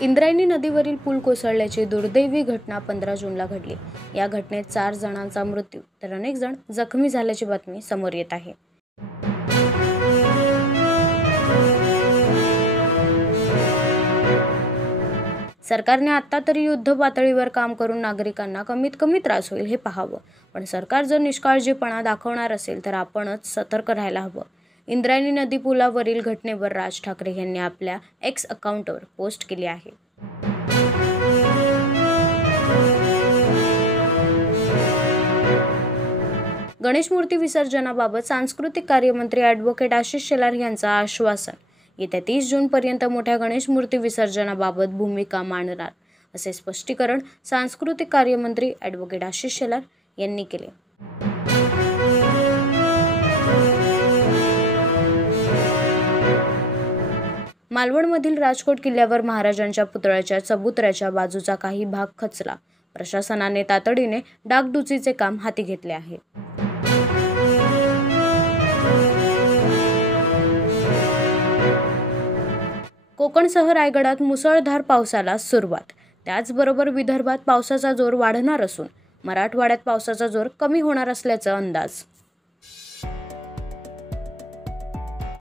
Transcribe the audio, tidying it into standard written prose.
इंद्रायणी नदीवरील पूल कोसळल्याची दुर्दैवी घटना 15 जूनला घडली। या घटनेत 4 जणांचा मृत्यू तर अनेक जण जखमी झाल्याची बातमी समोर येत आहे। सरकारने आता तरी युद्ध पातळीवर काम करून नागरिकांना कमीत कमी त्रास होईल हे पाहावं, पण सरकार जर निष्काळजीपणा दाखवणार असेल तर आपणच सतर्क राहायला हवं। इंद्रायणी नदी पुलावरील घटनेवर राज ठाकरे यांनी आपल्या एक्स अकाउंटवर पोस्ट केली आहे। गणेश मूर्ती विसर्जनाबाबत सांस्कृतिक कार्यमंत्री ॲडव्होकेट आशिष शेलार यांचं आश्वासन, येत्या 30 जूनपर्यंत मोठ्या गणेश मूर्ती विसर्जनाबाबत भूमिका मांडणार असे स्पष्टीकरण सांस्कृतिक कार्यमंत्री ॲडव्होकेट आशिष शेलार यांनी केले। मालवणमधील राजकोट किल्ल्यावर महाराजांच्या पुतळ्याच्या चबुतऱ्याच्या बाजूचा काही भाग खचला। प्रशासनाने तातडीने डागडुजीचे काम हाती घेतले आहे। कोकणसह रायगडात मुसळधार पावसाला सुरुवात, त्याचबरोबर विदर्भात पावसाचा जोर वाढणार असून मराठवाड्यात पावसाचा जोर कमी होणार असल्याचा अंदाज।